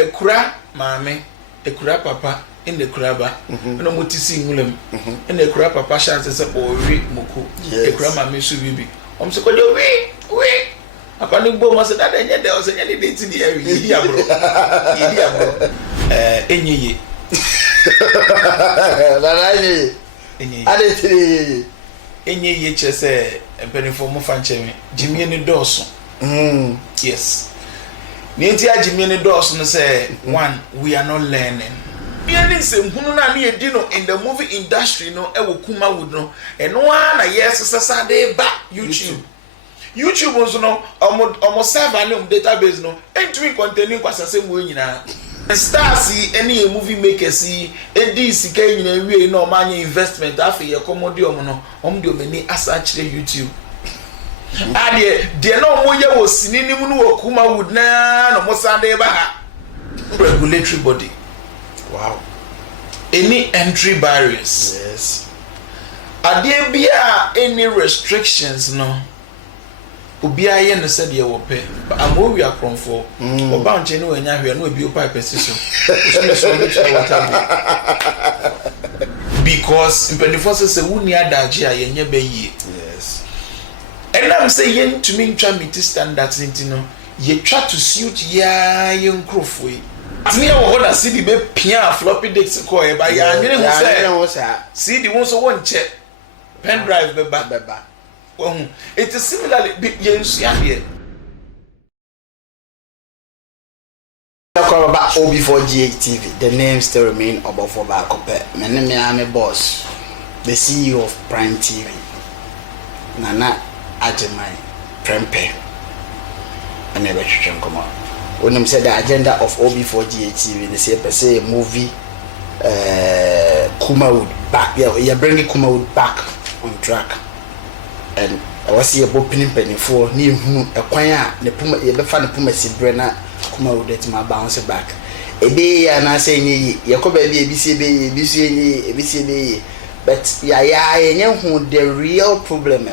ekura maame ekura papa ene ekura ba no motisi ngulem ene ekura papa chance se owi moko ekura maame so bibi omse ko de we apa ni bo mo se dada enye de o se enye de ti di awi yidi abro enyeye dada enye ade tiri enyeye chese empenifo mo fanchemi jimie ni doso yes nienti ajimie ni doso no say one we are not learning any say hunu na na edino in the movie industry no e wo Kumawood no eno na yes sasade ba YouTube also no omo server no database no entry containing kwasase mu nyina stars any movie makers edi sika nyina wie no manya investment afi ye commodity omo no om de omani asa kire YouTube de no mo ye wo sininim no wo Kumawood na no mo sande ba ha regulatory body. Wow. Any entry barriers? Yes. Are there be any restrictions? No. Ubia ye no said ye wo pe. But I'm where we are from for. Oba nche no enya hwe no ebi opa pesiso. Because impendifo say wuni adaje a yenye be yie. Yes. And I'm say yen to me try meet standards no. Ye try to suit ya yen crofwe. Near what I see the baby pian floppy disks call by ya see the ones who won't check pen drive beba. It is similarly big here. Talk about OB4GH TV. The name still remain above for back up. My name is boss, the CEO of Prime TV. Nana Ajimai Prempe. I never should come on. When I said the agenda of OB4GH TV, they say per se movie Kumawood back. Yeah, you're bringing Kumawood back on track. And I was here opening penny for new a choir, the Puma, you befa the Puma Sibrena Kumawood that my bounce back. A day and I say, Yakob ABCD, but yeah, the real problem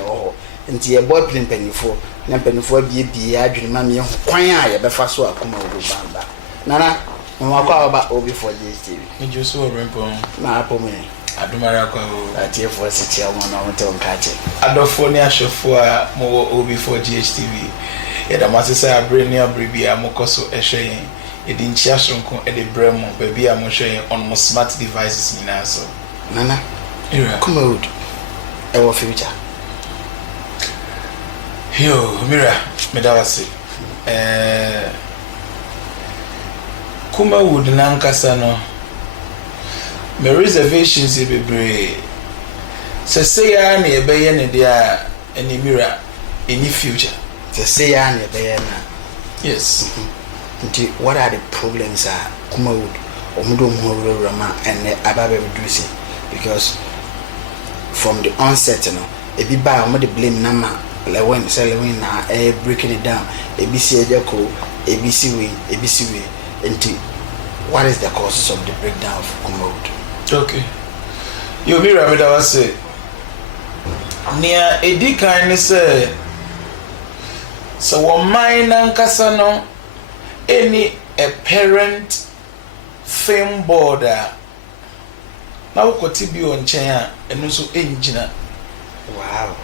until your boy playing penny for. Na penifo bia adwuma me ho kwan a ye befa so akoma wo bamba nana mo akwa ba OB4GH TV me joso orempo na apo me adumara akwa o atie for se tia mo na mo te onka che adofo ni ahwefo a mo OB4GH TV ye da masese abreni abrebia mo koso ehwe yen ye di nchia sonko e de bremo ba bia mo hwe yen on mo smart devices nyina so nana Kumawood e wo future. Yo, Mira, medawasi. Kumawood nankasa no. Me reservations bebre. Say ya na ebeye ne dia eni Mira any future. Say ya na ebeye na. Yes. What are the problems are Kumawood omudo muhoro rama and ababe reduce because from the onset no ebi ba omudo blame nama when selling now breaking it down ABC Ejako ABC way into what is the causes of the breakdown of Kumawood? Okay. You be Ramida was say near a decline say so one mine and casano any a parent film border now could on chair and also engineer. Wow.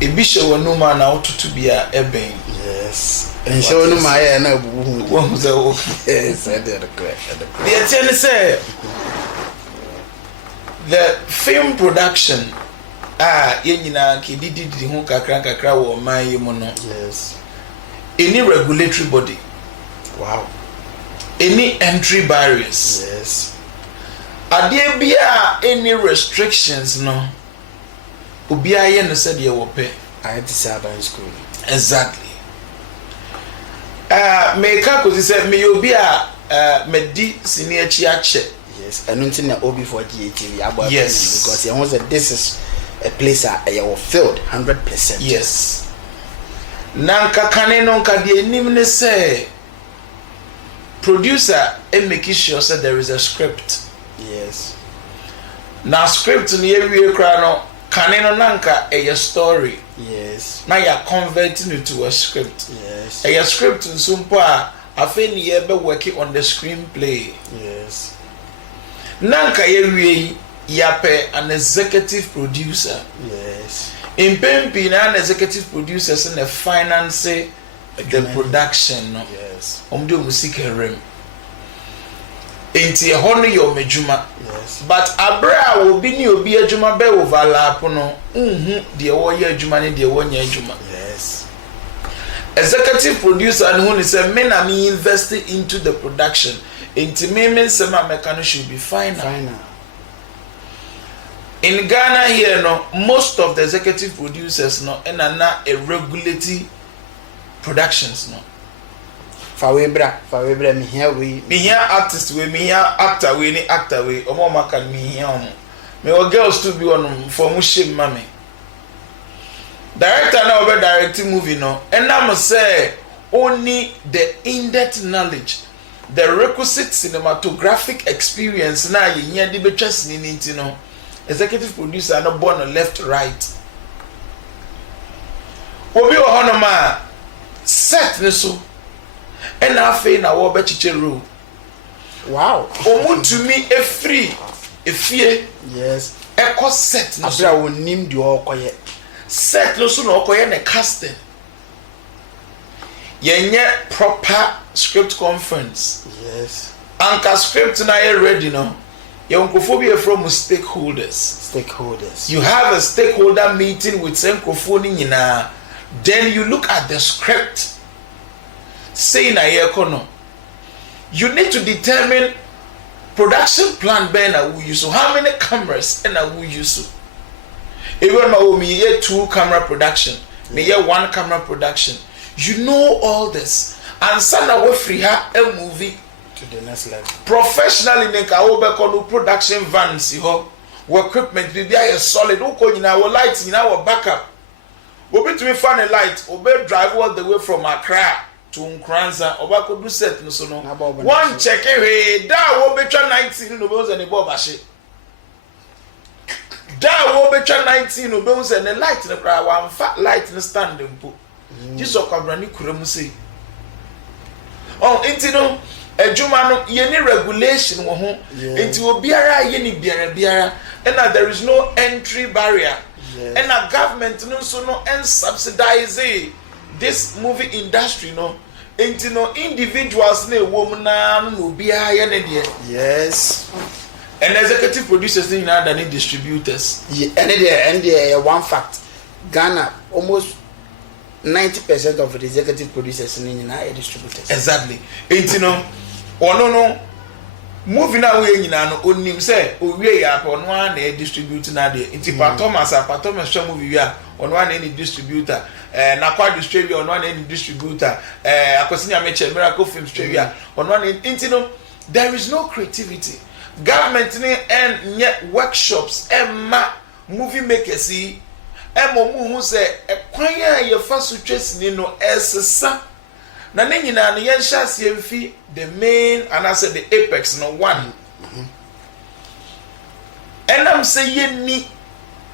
Ebisha wanuma na otutu bia eben. Yes. And show no my na buhu. One say yes, I did correct. The attorney say the film production yenyina ke didi ho kakra wo man yemu no. Yes. Any regulatory body. Wow. Any entry barriers. Yes. Are there bia any restrictions no? Ubia ye no said ye wo pe. I had to say about school. Exactly. Me ka ko say me obi a me di senior chi ache. Yes, and until na OB4GH TV about yes. Because he wants that this is a place I will filled 100%. Yes. Nanka kane no nka de nim ne say producer making sure that there is a script. Yes. Now script ni ewie kra no kane no nanka a story. Yes. Now you are converting it to a script. Yes. A script nso mpo a afi ni ye be working on the screenplay. Yes. Nanka ye wi yape an executive producer. Yes. In Pempi na an executive producers in the finance the production no. Yes. Omdo music rem. Enti ehonu yo medjuma. Yes. But abra will be ni obi adwuma be overlap no. De wo ye adwuma ne de wo nya adwuma. Yes. Executive producer and who say me na me invest into the production. Enti me say my mechanic should be final. In Ghana here no, most of the executive producers no and na a regulatory productions no. Fawebra me here artist we me here actor we ni actor we omo maka me here omo. Me o girls to be on for mu shame mame. Director na obe directing movie no and am say only the in-depth knowledge, the requisite cinematographic experience na ye de betwa sini nti no. Executive producer no born on left right. Obi o hono ma set ne so. And afi na wo be chiche rule. Wow. Omu to me a free efie. Yes. Echo set no so. Abra wonim de okoye. Set no so no okoye na casting. Yenye proper script conference. Yes. Anka script na ye ready no. Yonkofobia from stakeholders. You have a stakeholder meeting with Senkofoni nyina. Then you look at the script. Say na yekono. You need to determine production plan ben na we use. So how many cameras and na we use? Even ma me ye 2 camera production, me ye 1 camera production. You know all this. And sana we free her a movie to the next level. Professionally nka wo be kono production van si ho. Wo equipment be a solid. Wo ko nyina wo light nyina wo backup. Wo be to me fan a light, wo be drive all the way from Accra to Nkranza, oba ko do set no so no. One check we da wo be twa 19 no be us any bob ahye. Da wo be twa 19 no be us any light no kra wan fa light no stand mpo. Jesus kwabrani kuramu sei. Oh, inti no ejuma no ye ni regulation wo ho. Inti obiara ye ni biara and there is no entry barrier. Yes. And the government no so no and subsidize this movie industry no. Inti no individuals na woman na no biara ye ne de. Yes. And executive producers in other than distributors. Yeah, and the one fact, Ghana almost 90% of the executive producers in are distributors. Exactly. Inti no no moving away nyina no onim say owie ya pa ono an na distribute na de inti pa Thomas show movie ya ono an na distributor na kwa distributor ono an na distributor akwesi nya meche Miracle Films distributor ono an inti no there is no creativity. Government ni and workshops ma movie makers yi mo mu hu say ekwan ya ye fa so twesi ni no esesa na ne nyina no yen hyasse emfi the main and I said the apex no one. And I'm saying ni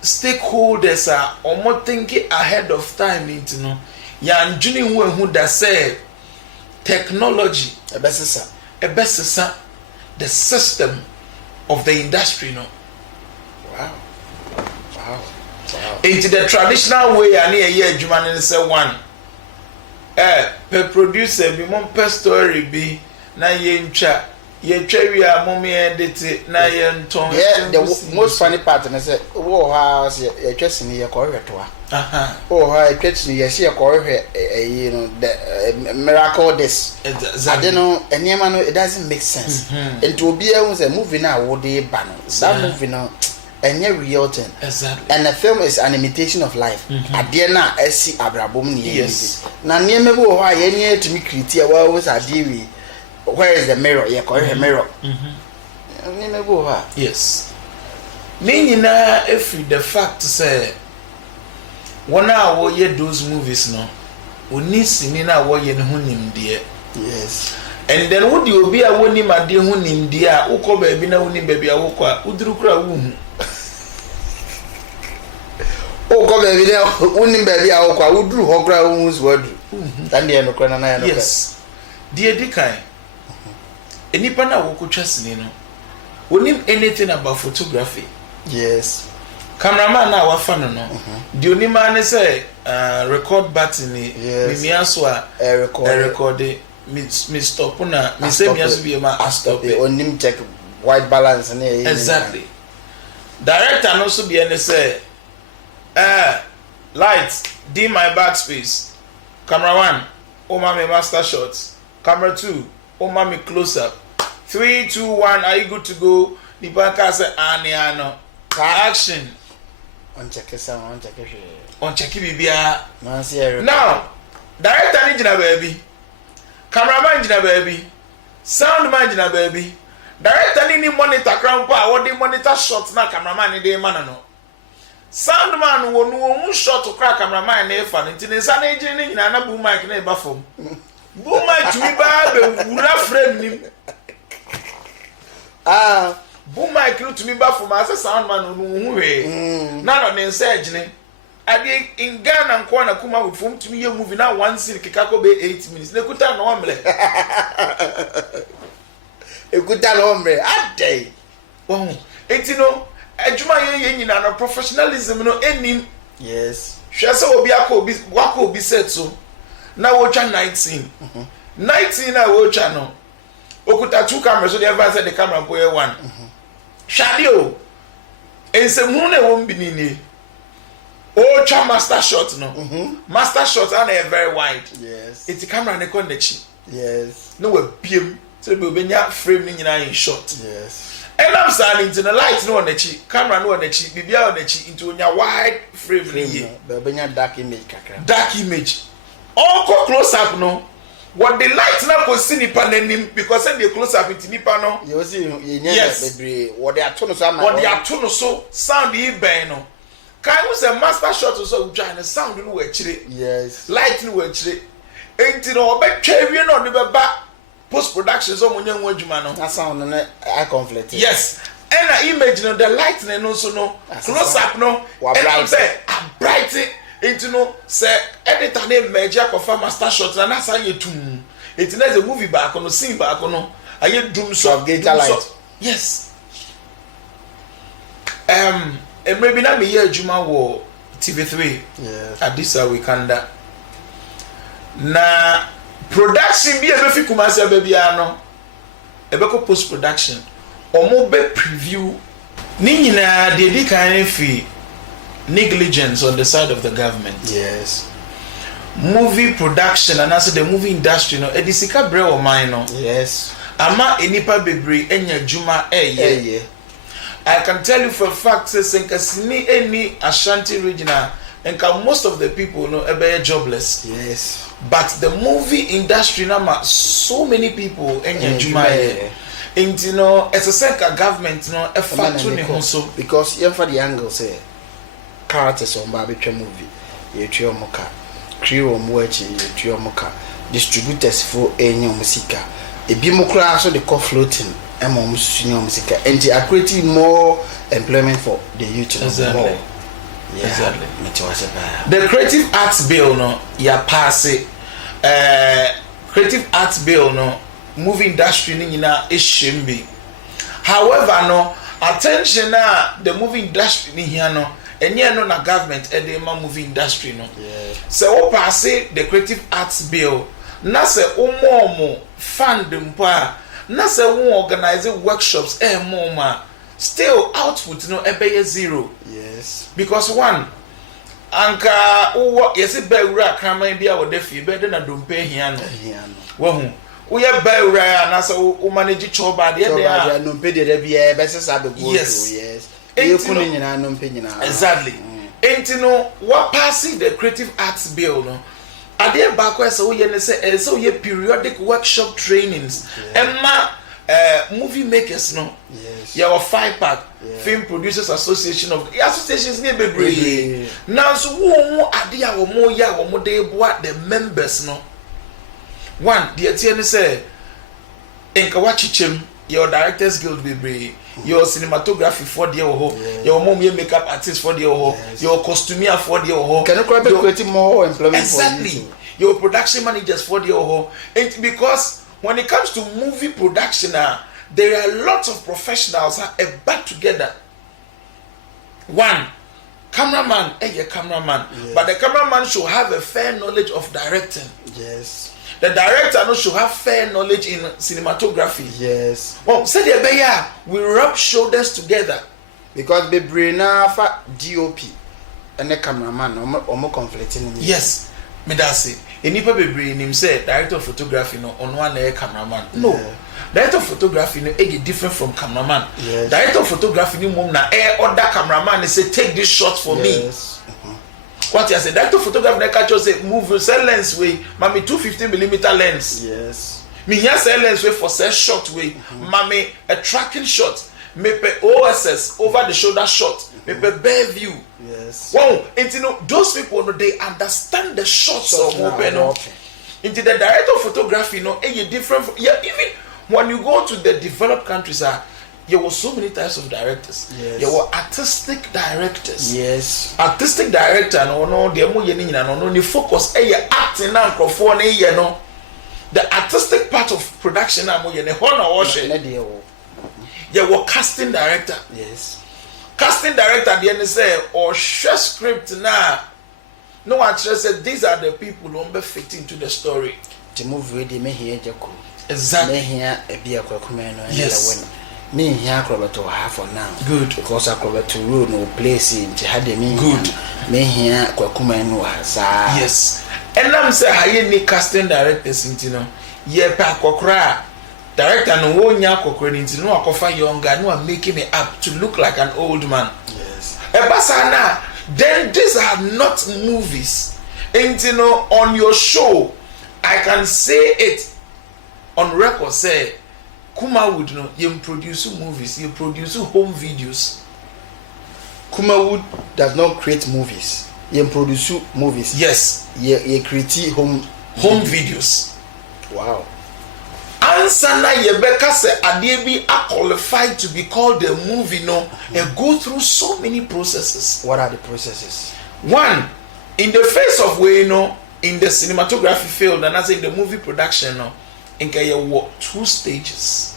stakeholders are almost thinking ahead of time into no ya njuni hu da say technology ebesesa the system of the industry no. Wow. Into the traditional way and here adwuma ne say one per producer bi mon per story bi na ye ntwa wi a mom ye edit na ye nton. Yeah, the most funny part na say wo ha say ye twese ni ye ko hwetoa. Oh ha ye twese ni ye se ye ko hwe you know the miracle this. I don't know enema no it doesn't make sense. And to be able say movie na wo dey ba no. That movie no enye real thing. Exactly. And the film is an imitation of life. Adie na esi abrabom ni yes. Na nieme bi wo ha ye nye to me create e wa was adie wi. Where is the mirror? Ye ko hwe mirror. Nieme bi wo ha. Yes. Me nyina if the fact say one a wo ye those movies no. Oni sini na wo ye ne ho nimde. Yes. And then wo di obi a woni made ho nimde a wo ko ba bi na woni ba bi a wo ko a uduru kura wo hu. Oh, come baby, unim baby, I will do Hokra who's word. And the end of Cranana. Yes. deɛ di kan enipa na wokotwa sini no onim anything about photography. Yes. Cameraman na wafa no no deɛ onima ne sɛ record button ni mimia so a record me stop na me say me aso bi ma stop it onim check white balance na exactly. Director no so bi ene say lights dim my backspace. Camera 1 o ma me master shots. Camera 2 o ma me close up. 3 2 1 are you good to go? The banker say ano action on check bibia now director ni jina baby, cameraman jina baby, sound man jina baby. Director ni monitor crown pa what dey monitor shots na cameraman ni dey man no. Sound man wo no shot to crack cameraman na e fa nti ne sa na ejin ni nyina na boom mic na e ba fom. Boom mic to be ba be wura frame nim. Boom mic to me ba fom as sound man no hu we. Na no ne nsa ejine. Ade in Ghana nko na Kumawood fom to me ye movie na one scene keka ko be 8 minutes. Ne kuta no omle. Ekuta no omre adai enti no adwuma ye nyina no professionalism no enim. Yes. Hwe se obi waka obi set so na wo twa 19 na wo twa no okuta two cameras so the ever said the camera boy one hwade o ensemu na wo mbinini o twa master shot no master shot and a very wide. Yes. It's camera ne kon nechi. Yes. No we biem so be obenya frame ni nyina in shot. Yes. And I'm saying into the light no on the cheek, camera no on the cheek, bibia on the cheek into a wide frame ni. Obenya dark image kakra. Dark image. All go close up no. What the light na go see nipa nanim because when they close up into nipa no. You see you bebre what they ato no so ama. What they ato no so sound e ben no. Kan we say master shot so we try the sound no we chire. Yes. Light no we chire. Enti no obetwa wie no de beba post production so monye nwa adwuma no. That sound no I conflict. Yes. And the image no the light no so no close up no and say bright into no say editor name media confirm master shot na say yetum. It na the movie back no scene back no aye doom so light. Yes. And maybe na me year adwuma wo TV3. Yes. Adisa Wikanda. Na production bi ebefi Kumasi ababia no ebeko post production omo be preview ni nyina de di kan fi negligence on the side of the government. Yes. Movie production and also the movie industry no edisika bre o man no. Yes. Ama enipa bebre enya juma eye. I can tell you for a fact say senkasini any Ashanti regional and most of the people no ebe jobless. Yes. But the movie industry now so many people enya juma eye. And you know, as a second government, no, a factory also because you for the angle say characters on barbecue movie, you trio moka, crew on watching, you trio moka, distributors for any musica, a bimokra so the co floating, and musica, and they are creating more employment for the youth. Exactly. More. Yeah, exactly. The creative arts bill, no, ya pass it. Creative arts bill, no. Movie industry ni nyina eshembe. However no attention na the movie industry ni here no enye no na government e dey ma movie industry no. Yeah. So we pass the creative arts bill na se omo fund mpa na se we organize workshops ma still output no ebe zero. Yes. Because one anka yesi be wura kraman bia wo defi be de na dompe hia no. Wo hu we are by and as a manage job by the end. No pay the BA best as yes. Exactly. And you know what passing the creative arts bill no. At the back so you say so ye periodic workshop trainings. Emma movie makers no. Yes. Your 5-pack Film Producers Association of the associations near be now so who adia wo mo ya wo mo dey boa the members no. One, the ATN say, Enka Wachichem, your Directors Guild be your cinematography for the oho, your mom makeup artist for the oho, your costumier for the oho. Can you create more employment exactly. For you? Your production managers for the oho. And because when it comes to movie production, there are lots of professionals back together. One, cameraman, cameraman, but the cameraman should have a fair knowledge of directing. Yes. The director should have fair knowledge in cinematography. Yes. Well, say the we rub shoulders together. Because the brain for DOP and the cameraman omo conflicting. Yes. Me that say. Any people brain him say director of photography on one cameraman. No. Yeah. Director of photography different from cameraman. Yes. Director of photography mum na other cameraman say take this shot for me. What you say? Director of photography na catch say move say lens way, mami 250mm lens. Yes. Me here say lens way for say shot way, mami a tracking shot, me pe OSS over the shoulder shot, me pe bare view. Yes. Wow, and you know those people they understand the shots of open. Into the director of photography, different. Yeah, even when you go to the developed countries, there were so many types of directors. Yes. There were artistic directors. Yes. Artistic director, the focus acting now, the artistic part of production, there were casting director. Yes. Casting director, the end say, or share script now. No one just said these are the people who don't fit into the story. The movie they may hear Jaco. Exactly. May hear a beer cocoman. Yes. Me here crowd to half for now. Good. Because I crowd to road no place in Jihademi. Good. Me here cocoman was. Yes. And I'm say I need casting directors into ye pa kokra. Director no wo nya kokra into no akofa younger no making me up to look like an old man. Yes. Ebasana. Then these are not movies. And on your show, I can say it on record, say, Kumawood, you produce movies, you produce home videos. Kumawood does not create movies. You produce movies. Yes. You create home videos. Wow. Ansana Yebeka say Adebi are qualified to be called a movie, and go through so many processes. What are the processes? One, in the face of way, in the cinematography field, and as in the movie production, there were 2 stages.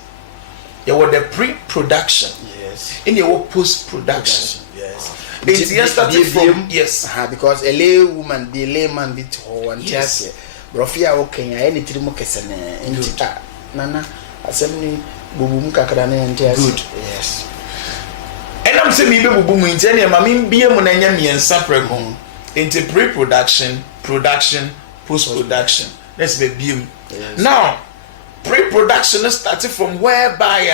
There were the pre-production. Yes. And there were post-production. Yes. It started from because a laywoman, the layman bit her and yes. Rofia okay, any trimo kesene entita. Nana, assembly bubum kakrane and yes. Good. Yes. And I'm saying maybe bubum intene mamim bie mo nanya miensa prego. Into pre-production, production, post-production. Let's be beam. Yes. Now, pre-production started from whereby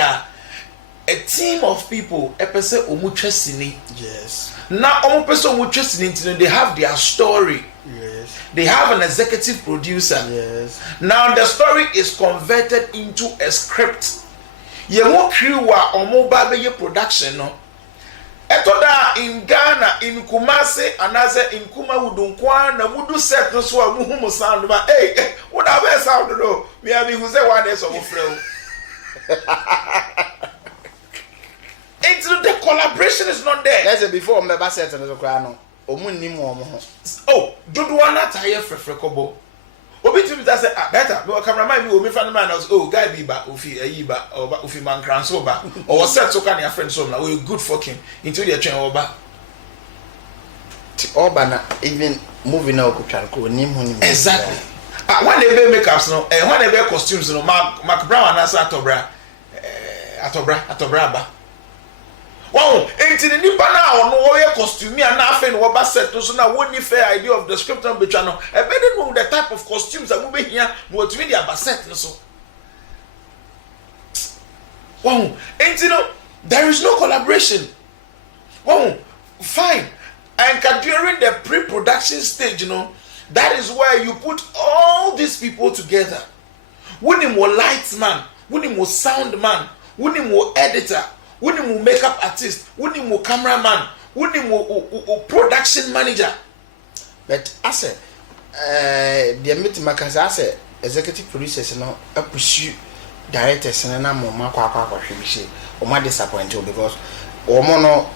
a team of people, a person omuchesini. Yes. Now, omu person omuchesini, they have their story. Yes. They have an executive producer. Yes. Now the story is converted into a script. You won't crew or mobile production. No. Etoda in Ghana, in Kumasi, and as in Kumawood, na mudu set no so muhumu sound. But hey, what have I sound though? Me have who say one is of flow. Into the collaboration is not there. Let's say before me ba set no so kra no. Oh, do one not hire for kobo. Obi to me that say better. No cameraman be o me fan man was guy be ba ofi ayiba or ba ofi man kranso ba or set so can your friend so na we good fucking into the train oba. Oba na even moving now ko twa ko nim ho nim. Exactly. When they be makeups no when they be costumes no Mark Brown and atobra ba. Wow, ain't in nipa na ono wo costume and na afen wo ba set so na woni fair idea of the script and betwa no e be dey know the type of costumes that we be here no otumi dey abaset no so. Wow, ain't there is no collaboration. Wow, fine. And during the pre-production stage, that is where you put all these people together. Woni mo lights man, woni mo sound man, woni mo editor, woni mo makeup artist, woni mo cameraman, woni mo production manager. But I say, the meeting makers, I say, executive producers, pursue directors, and I'm more quack, or my disappointed because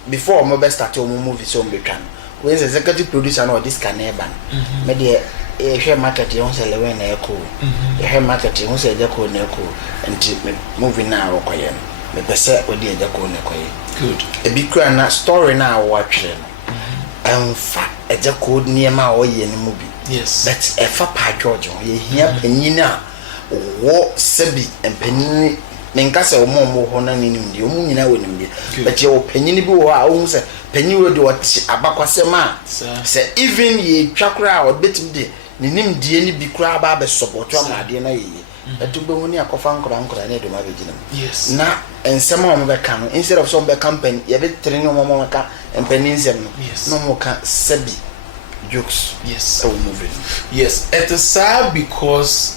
before my best start movie so be can. When executive producer or this can ban, maybe share market you say lewe na eko share market you say ejako na eko nti movie na akoye no me pese odi ejako na ekoye good e bi kra na story na watchre no emfa ejako niema oye ni movie yes but efa pa George ye hia panyina wo sebi empanyin menka se omo ho na nim die omu nyina woni mbi but ye opanyini bi wo a wo se panyin wo de wati abakwasema se even ye twakra o betim de nim die ni bi kra ba be support am ade na ye etu be honi akofa nkora na do ma be ginam yes na ensema o be ka no instead of some be campaign ye be training o mo ka empanyin sem no mo ka sebi jokes yes so moving yes it is sad because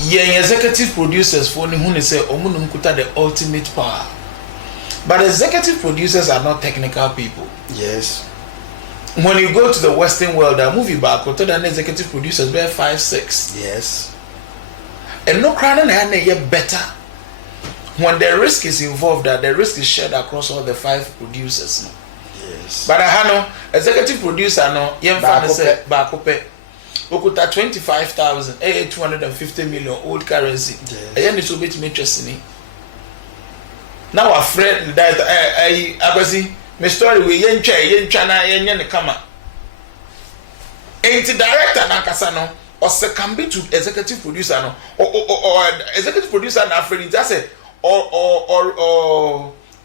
executive producers for who say omunumkuta the ultimate power, but executive producers are not technical people. Yes. When you go to the Western world, a movie back or than executive producers bear 5-6. Yes. And no crowd and better when the risk is involved. That the risk is shared across all the 5 producers. Yes. But I know executive producer no back Okuta 25,000, 250 million old currency. Yes. Need to be interesting. Now a friend that I see my story with yen chana yen kama. Ain't director na kasano or can be to executive producer no or executive producer na friend just say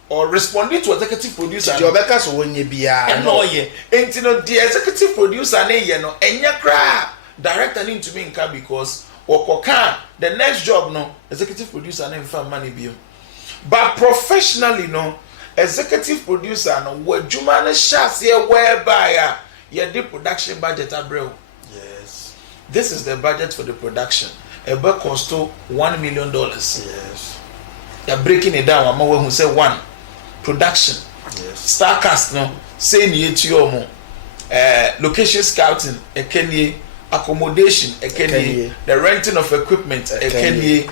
or responding to executive producer. Your beckers when you be and no ye ain't no the executive producer ne ye no enya kra director need to be in car because or the next job no executive producer na infa money bi but professionally no executive producer no wadwuma ne shase whereby ye the production budget abrew. Yes, this is the budget for the production. A buck cost $1 million. Yes, you're breaking it down. I'm who say one production. Yes, star cast no say ni etiomo location scouting ekenye accommodation ekenye the renting of equipment ekenye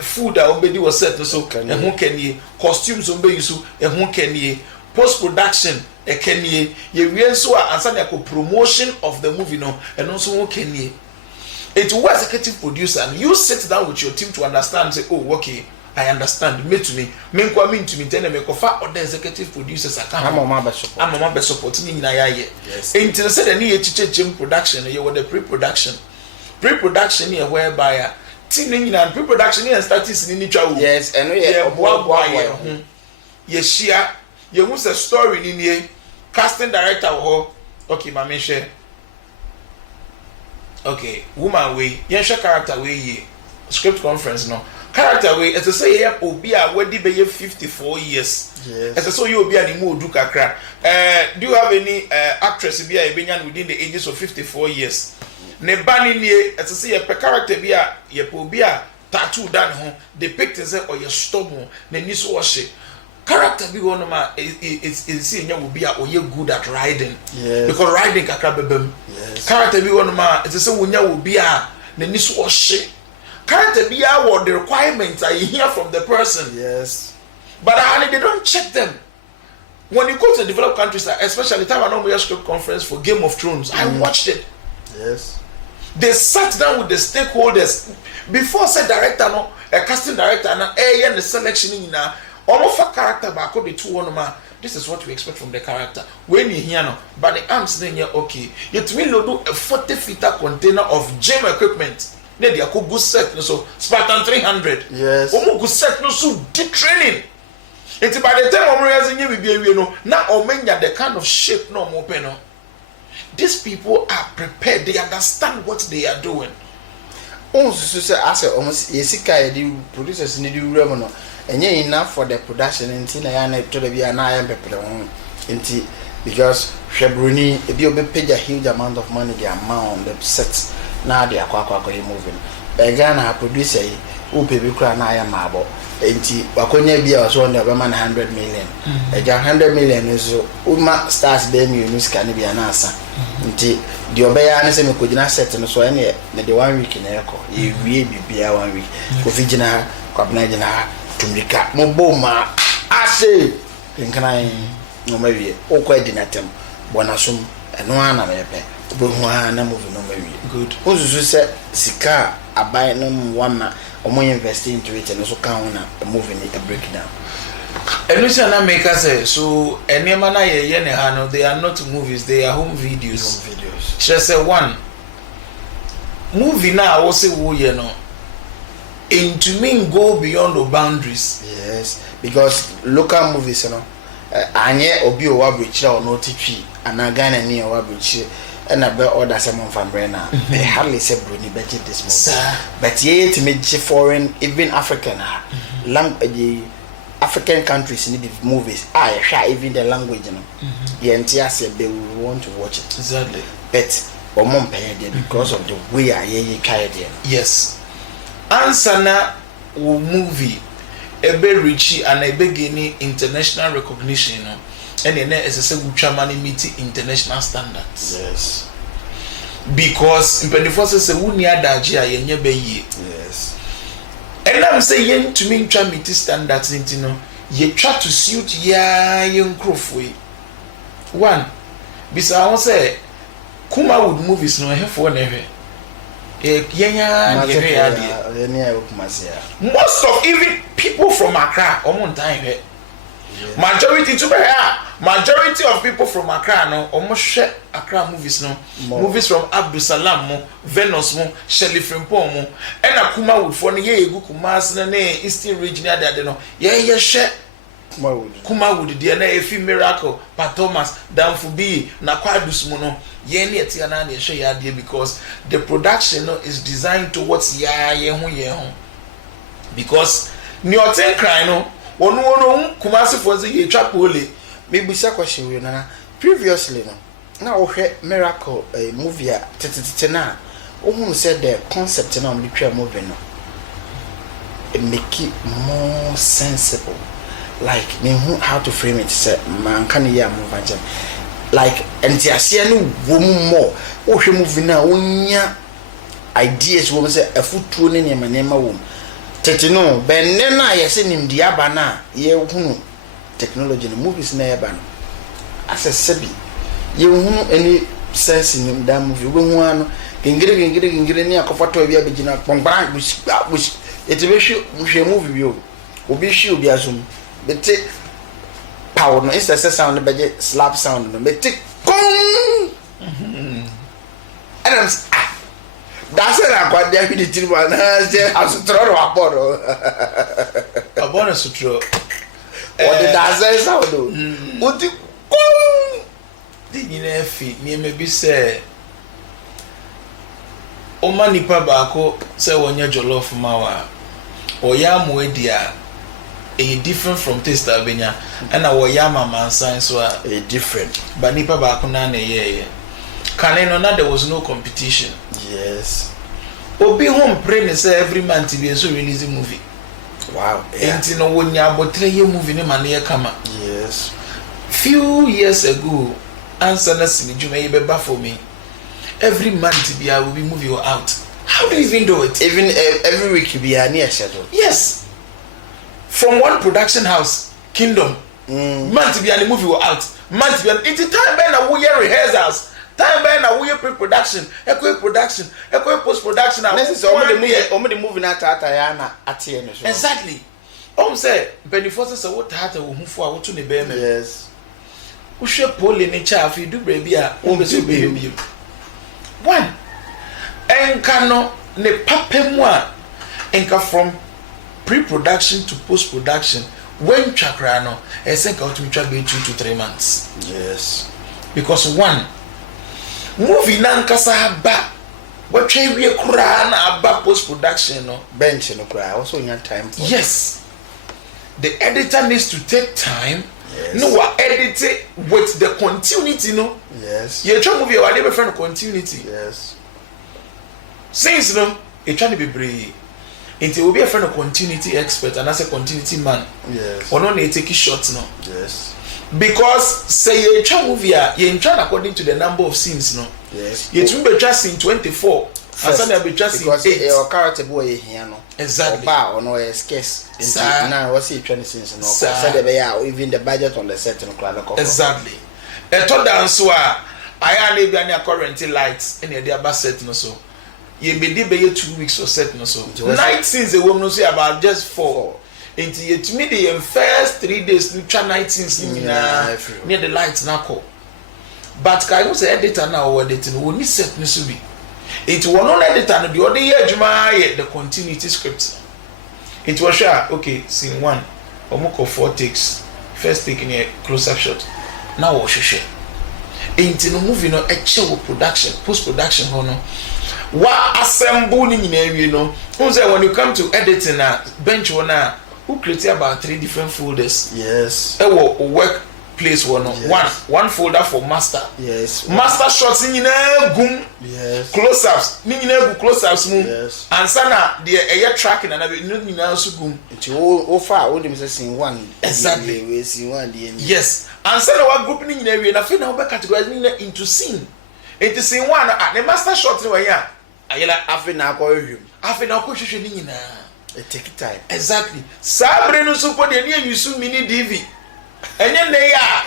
food a ombedi was set so ehun kenye costumes ombe yusu ehun kenye post production ekenye ye wie so ansa na promotion of the movie no and also who kenye it was executive producer and you sit down with your team to understand say oh okay I understand. Me to me. Me nkwa me to me tell me kofa other executive producers account. I'm mama be support ni nyina ya ye. Yes. Until say the ni chichechem production you with the pre-production. Pre-production here whereby team ni nyina pre-production ni statistics ni twa wo. Yes, and we boa ye share ye hu say story ni nie casting director wo. Okay, ma me share. Okay, woman we ye share character we ye script conference no. Character way, as I say, yeah, Obi a wedi be 54 years. Yes. As I saw you Obi a ni mo do kakra. Do you have any actress be a benyan within the ages of 54 years? Ne bani ni as I say a character be a ye Obi a tattoo done ho depicting say or your stomach ne ni so wash. Character be one ma is see nya Obi a oye good at riding. Yes. Because riding kakra bebem. Yes. Character be one ma as I say wonya Obi a ne ni so wash. Character be what the requirements I hear from the person. Yes. But they don't check them. When you go to developed countries, especially the time I know we had script conference for Game of Thrones, I watched it. Yes. They sat down with the stakeholders before said director no, a casting director na and the selection in na almost for character back the two one ma. This is what we expect from the character. When you hear no, but the arms then you're okay. It mean you do a 40-footer container of gym equipment. Ne dia ko good set no so Spartan 300. Yes. Omo good set no so deep training. It's by the time omo reason you be awie no na omenya the kind of shape no omo pe no. These people are prepared. They understand what they are doing. On so say as almost yesika e di producers ni di wura mo no. Enye enough for the production nti na ya na to the bia na ya pepere ho. Nti because Shebruni e bi obe a huge amount of money the amount on the sets. Na de akwa moving Ghana producer yi wo pebi kra na aya maabo enti wakonya bia waso on the man 100 million eja 100 million so uma stars dem you news kan bia na asa nti de obeya ne se me kogina set no so ene ne de 1 week na eko ye wie bibia 1 week ko figina kwabna gina tumika mo boma ase nkanai no mawie o kwa dinatem bonasum eno ana mepe Bohua na movie no maybe. Good. Ozuzu say sika abai no wama omo invest into it and so can na a movie a breakdown. And we say na make us say so enema na ye ne ha no, they are not movies, they are home videos. Home videos. She say one movie na wo say wo ye no into mean go beyond the boundaries. Yes, because local movies, you know, anye obi o wa bridge or no TV, and a Ghana ni o wa bridge, and a be order someone from Brenna. They hardly say Bruni budget this movie. But yet to make foreign, even African, the African countries need the movies. Even the language, you know. The entire say they will want to watch it. Exactly. But or mom pay there because of the way I try there. Yes. Answer na wo movie ebe reach and ebe gain international recognition no and then as I say we try man meet international standards. Yes. Because in the first say we near daji a yenye be ye. Yes. And I'm say yen to me try meet standards into no ye try to suit ya yen crofwe. One bisa I want say Kumawood movies no for never. Most of even people from Accra, majority of people from Accra no almost share Accra movies no. Movies from Abdul Salam mo, Venus mo, Shelley Frimpong mo, and Kumawood for the ye go Kumas na Eastern region there no. Yeah share Kumawood the na efi Miracle, Pa Thomas, Danfubi, na Kwadus mo no. Because the production is designed towards because Newton cry no one Kumasi for the trap only. Maybe a question we na previously no now we Miracle a movie na who said the concept na the pure movie no it make it more sensible, like how to frame it say man can hear move like and the asian woman more we movie na onya ideas wo say afutuo ne nema wo tete no ben na ye se nim dia ba na ye hunu technology no movies na ye ba no accessible ye hunu any sense in that movie we hu ano gengire ni akofoto bia begina kpongban bush etebehwe hwe movie bi obi hwe obi azum bete power no instead sound budget slap sound no bete kong and that's it I got there with the tribal as throw abono abono sutro what the that's sound do what the kong the nyina fi ni me bi say o manipa baako say wonya jollof mawa o ya mo edia a different from taste abenya and our yama man science so a different but nipa ba kuna na ye kaneno na there was no competition. Yes. Obi home pray say every month be so release a movie. Wow. Yeah. Enti no wonya abotre ye movie ne man ye kama. Yes. Few years ago answer na sinijuma ye beba for me every month be a will be movie out. How do you even do it? Even every week be a near schedule. Yes. From one production house, Kingdom, man to be a movie out, man to be an it's time by na we rehearsals, time by na we pre-production, production, post-production. This is only the movie not at exactly. Say, Benny Forces are what hat who for what to the bear. Yes. Who should pull in a chaff, you do baby, baby. One, and cano ne papemwa, enka from pre-production to post-production when chakra no I think out to try be 2 to 3 months. Yes. Because one movie na nkasa ba what try we kura na ba post-production no bench no cry also in time for yes the editor needs to take time. Yes. No we edit it with the continuity no. Yes. You try movie our neighbor friend continuity. Yes. Since no you try to be brave. It will be a friend of continuity expert and as a continuity man. Yes. Or no, they take shots no. Yes. Because say you try movie, you try according to the number of scenes no. Yes. You to be just in 24. And some be just in 8. Because your character boy here no. Exactly. Or no a scarce. Now what's it 20 scenes no. So they be even the budget on the set no crowd. Exactly. A third dance I am able to current lights and the other set no so. You be 2 weeks or set no so. Night scenes the woman say about just 4. Into it me the first 3 days you try night scenes near the lights now call. But can you say editor now or editing we need set no so be. It was not editor the other year the continuity script. It was sure okay scene 1 omoko 4 takes. First taking a close-up shot. Now what she into the movie no actual production, post-production hono. What assemble in area no. When you come to editing a bench one who create about 3 different folders. Yes. Work place one. Yes. One folder for master. Yes. Master shots in gum. Yes. Close-ups. Close-ups. Yes. And sana the air tracking and everything gum. It's all far. All them saying one. Exactly. We see one. Yes. And sana what grouping in area na feel now be categorizing into scene. Into scene 1 the master shot in here. Ayela afi na ko hwem. Afi na ko hwehwe ni nyina. It take time. Exactly. Sabre no so for the near use mini DV. Enye ne ya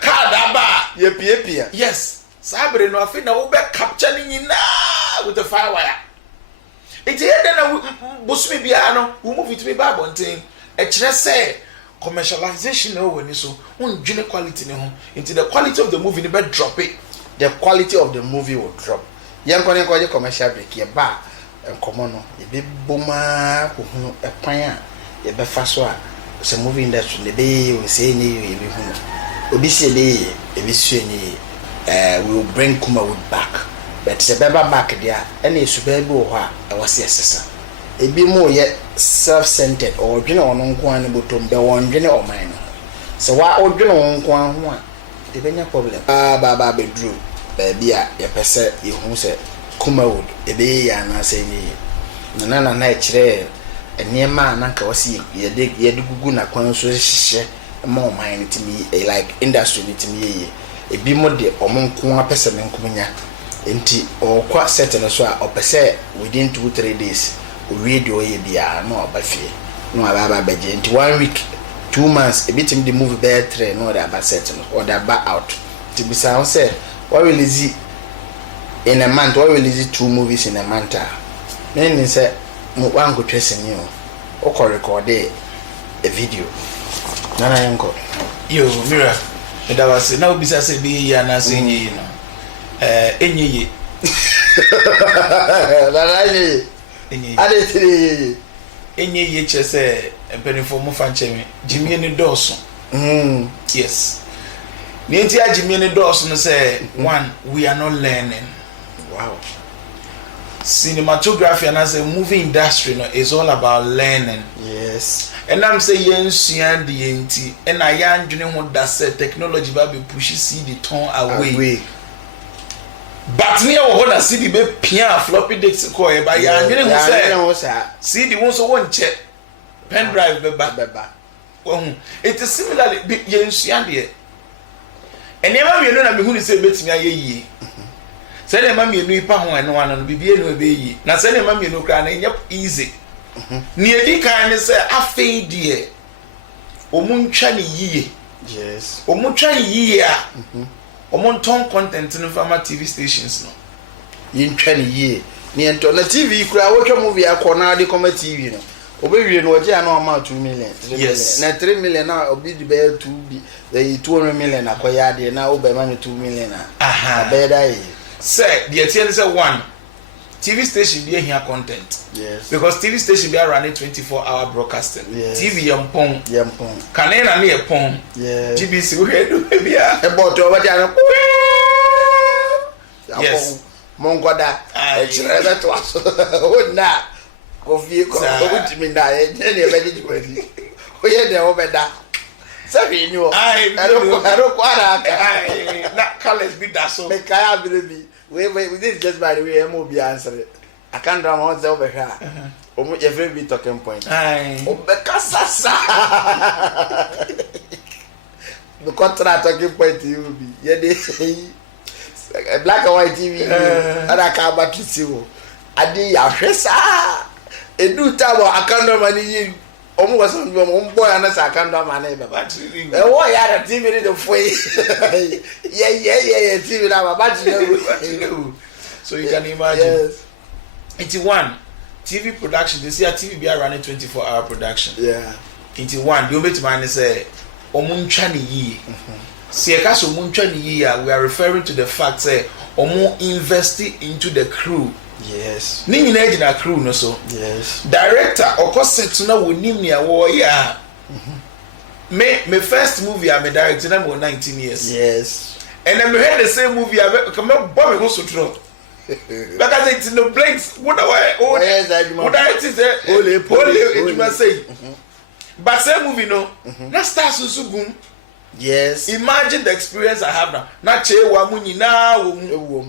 card aba ye pia. Yes. Sabre no afi na wo be capture ni nyina with the fire wire. It here then bosumi bia no we move it me ba bonten. E kire say commercialization no when so undwene quality ne ho. Into the quality of the movie ne be drop it. The quality of the movie will drop. Yankone ko commercial break ye ba enkomo no ye be boma ko hu ekwan a ye be fa so a se movie industry ne be o se ni ye be hu obi se be e be su ni we will bring Kumawood back but se be back there and e su be bi wo ha e wase esesa e bi mo ye self centered or dwene ono nko an botom be won dwene o man no se wa o dwene won nko an ho a e be nya problem ba be dru baby a ye pese ye hu se Kumawood ebe ya na se ni na e kire enema na nka wasi ye de gugu na kwan so hihye ma o man timi like industry ni timi ye ebi mo de omonko apese me nkomunya enti okwa set no so a opese within 2-3 days o radio ye bia no obafie no aba beje enti 1 week 2 months ebi timi de move be 3 no da ba set no or da ba out to be sound say why will is in a month? Why will is 2 movies in a month? Then say, "One good dressing you, or record a video." Nana yanko. Yo, Mira, that was now. Besides, say be ya na say you know. Enye. Nana ye. Ade tiri. Enye ye chese. Empeni for mo fanchemi. Jimmy ni doso. Yes. Nienti a Jimmy ni doso no say 1 we are not learning. Wow. Cinematography and as a movie industry no is all about learning. Yes. And I'm saying yensuan the enti and I yan dwene ho that say technology ba be push see the turn away. But near what na see the be pia floppy disks ko e ba yan dwene ho say see the one so won check pen drive be ba. It is similarly yensuan there. And never me no na me hu ni say betimi aye. Say na ma mienu ipa ho eno anu no bibie no ebe yi na say na ma mienu kra na enya easy ni edi kan ne say afei die omuntwa ne yiye. Yes, omuntwa yiye a omonton content no fama TV stations no yintwa ne yiye ni ento na TV kura wotwa movie akona de koma TV no obewie no oje ana ma 2 million 3 yes. million na 3 million na obi di be 2 bi 200 million akoya de na obe ma 2 million na be dai. Say the attention say 1 TV station be here content. Yes. Because TV station be running 24-hour broadcasting. Yes. TV yampon. Yampon. Kanena na yampon. Yes. GBC we do be a about over there. Yes. Mongoda. It's rather to us. Oh na. Coffee ko with me na e dey very different. O ye dey over there. Sorry you. I don't quite na colors be that so. Make I believe. Wait, this is just by the way I'm be answer it. I can't draw my own over here. Every bit talking point. Aye. Obekasasa. The contract talking point you will be. Yeah, they black and white TV. And I can't battery see. I did a fresa. A new tower. I can't know money. Omo was on boy and I can't do my neighbor. Oh, yeah, the TV the way. Yeah, TV now, but so you can imagine. Yes. 81 TV production. They see a TV be running 24-hour production. Yeah. 81. The only man say, "Omunchani yi." See, because omunchani yi, we are referring to the fact say, "Omu invested into the crew." Yes. Ni nyina ejina crew no so. Yes. Director okoset na wonim ne wo ya. Me first movie I directed na mo 19 years. Yes. And then we had the same movie I come bomb me go so true. Because it's in the blanks. What yes, it is only ejuma say. But same movie no. Na start so boom. Yes. Imagine the experience I have now. Na che wa mu nyina wo.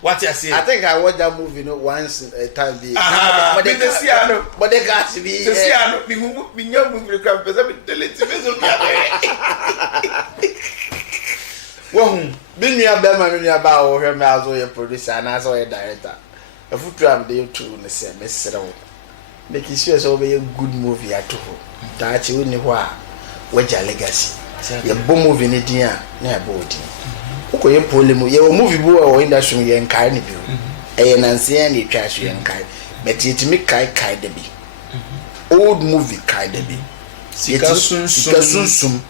What you say? I think I watched that movie once a time. But they see ano. But they got to be. They see ano. Me nyam movie can person be delete me so be. Wahun. Bin me abema me aba o hwe me azo ye producer and azo ye director. A futu am dey to ne say me serew. Make sure so be a good movie at ho. Ta chi woni ho a waja legacy. Ye bo movie ne din a na ye bo din. Ukoye polemu ye movie bu o industry ye nkai ne bi e nanse na etwa so ye nkai but yetimi kai de bi old movie kai de bi sika sunsum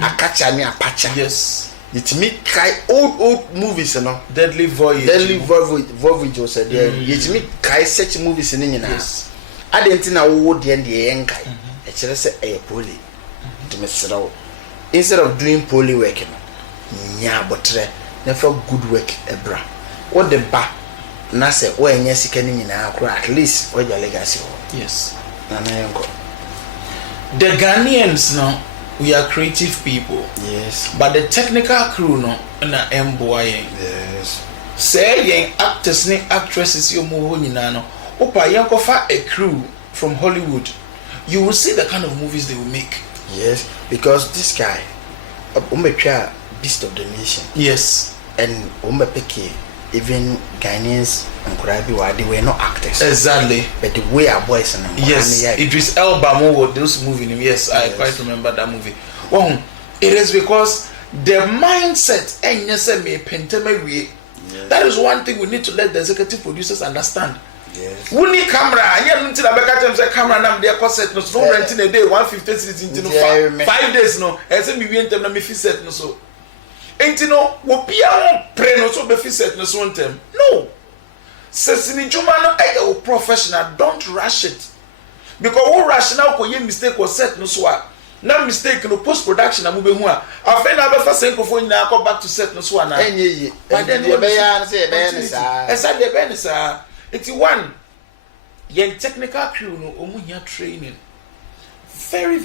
akacha ne apacha yes yetimi kai old movies no deadly voyage o said yetimi kai such movies ne nyina yes adenti na wo de ye nkai e kire se e poli yetimi seraw instead of doing poly work no nya botre never good work ebra what the ba na say wo enya sika ni nyina akura at least wo your legacy ho yes na yenko the Ghanaians no we are creative people yes but the technical crew no na emboy yes say yen actors ni actresses yo mo ho nyina no opa yen kofa a crew from Hollywood you will see the kind of movies they will make yes because this guy umetwa Beast of the Nation. Yes. And Umbapeke, even Ghanaians and Kurabi, they were not actors. Exactly. But the way our boys and yes, Idris Elba movie, those moving him. Yes, I quite remember that movie. Well, it is because the mindset and yes, that is one thing we need to let the executive producers understand. Yes. We need camera. Yeah, until I better say camera now. They are set no. So renting a day 150 cities into 5 days no. I say me went them na me fit set no so. Enti no wo pia pre no so be fit set no so ntem. No. Sesini juma no e professional, don't rush it. Because wo rush now ko ye mistake ko set no so a. Na mistake no post production amu be hu a. Afa na be fa senkofo nyina ko back to set no so a na. Enye yi. But then we be ya say be ni sa. Esa de be ni sa. It's one young technical crew no omunya training very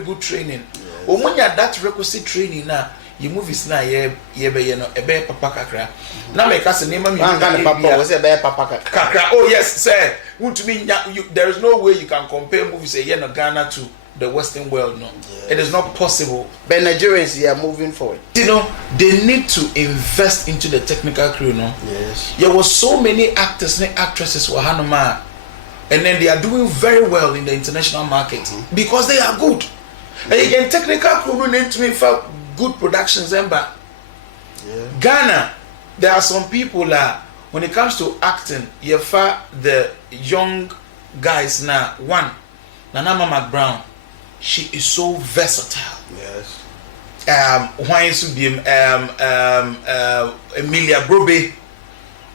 good training omunya that requisite training na you movies na ye be no ebe papa kakra na make us name me papa we say be papa kakra oh yes say want to mean there is no way you can compare movies here in Ghana to the Western world no yes. It is not possible but Nigerians are moving forward you know they need to invest into the technical crew no yes there was so many actors and actresses were hanoma and then they are doing very well in the international market because they are good and again technical crew no need to make for good productions but Ghana there are some people when it comes to acting you find the young guys now one Nanama McBrown she is so versatile. Yes. Why is Emilia Brobe?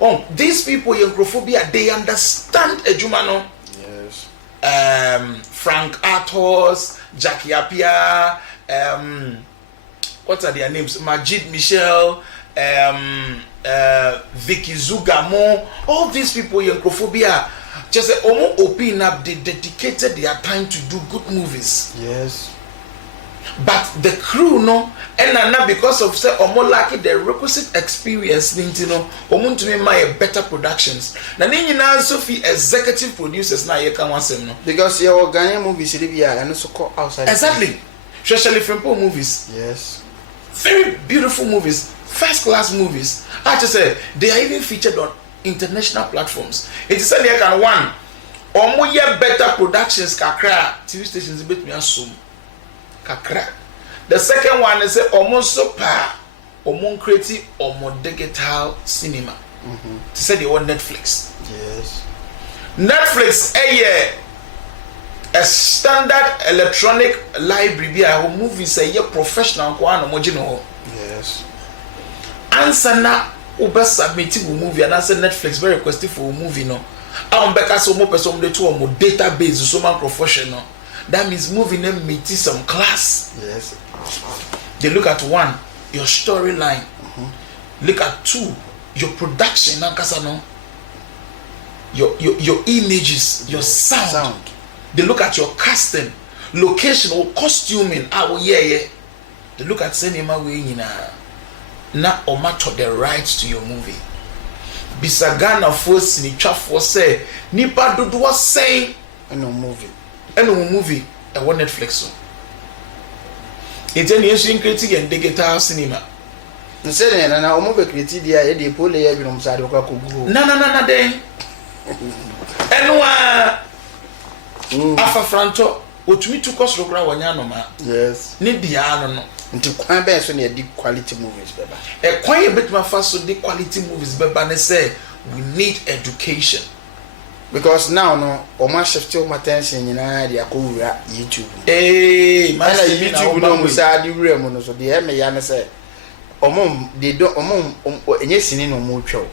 Oh, these people Yangrophobia, they understand Ejumano. Yes. Frank Atos, Jackie Apia, what are their names? Majid Michel, Vicky Zugamo, all these people Yangrophobia. Just say, open up, they dedicated their time to do good movies. Yes. But the crew, no, and now because of say, lacking the requisite experience, you know, to make my better productions. Now, now, Sophie, executive producers, now you can want them, no. Because your Ghanaian movies, and also call outside. Exactly. Especially from poor movies. Yes. Very beautiful movies, first class movies. I just say, they are even featured on international platforms. It is said they can one omo ye better productions kakra TV stations bet me asum kakra. The second one is say omo so pa omo create omo digital cinema. To say they want Netflix. Yes. Netflix a standard electronic library be a movies a professional kwa no mo. Yes. Answer na ube submit movie and answer Netflix very requested for a movie no. I'm back as some person de to a database so man professional. That means movie name meet some class. Yes. They look at one, your storyline. Look at two, your production no. Your images, your sound. They look at your casting, location or costuming. Yeah. They look at cinema way na o matter the rights to your movie. Bisagana force ni twafo say nipa dodo say no movie. Movie e won Netflix so. Ite ni ensu creative and digital cinema. Nse na o mo be creative dia e dey pole ya bi no msa de kwa kogu. Na den. Enwa afafranto otumi to kosro kra wanya no ma. Yes. Ni dia no. Nti kwan be so na di quality movies beba. E kwan ye betima fa so di quality movies beba ne say we need education. Because now no o ma shift your attention nyina dia ko wura YouTube. Man YouTube no musa di wura mu no so de me ya ne say omom de do omom enye sini no mo twa.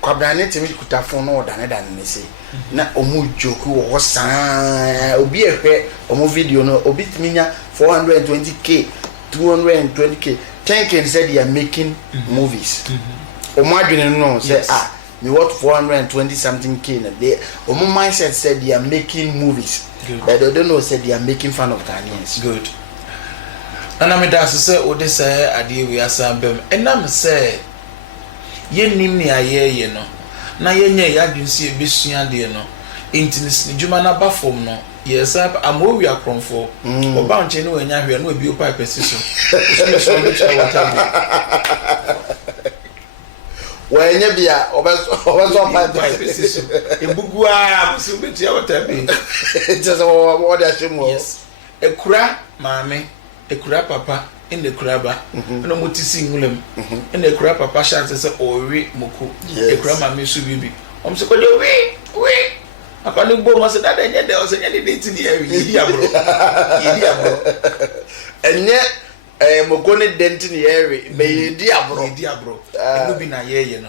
Kwabrane temi kuta phone no oda ne ne say na omo joku wo san obi ehwe omo video no obi timinya 420k 220k 10k said they are making movies. Imagine no say me what 420 something k na they mindset said they are making movies. Good. But they don't know said they are making fun of Ghanaians. Good. And I mean that's say o dey say ade we asambem and am say ye nim ni aye no na ye nya ya dwunsi e besua de no intinis ni djuma na ba fom no yes am we akromfo oba nche ni wanya hwe no obi o pipe siso so no cha water wanya bia obeso pipe siso ebugua so beti ya water be just what they shimo. Yes, ekura maame ekura papa in the crabba no mutisi ngulem in the crab papa chance say owe moku ekura maame so bibi se ko de we akani gbo mo se dada nye de o se nye de date ni yi abro enye moko ne dent ni eri be yi abro enu bi na ye no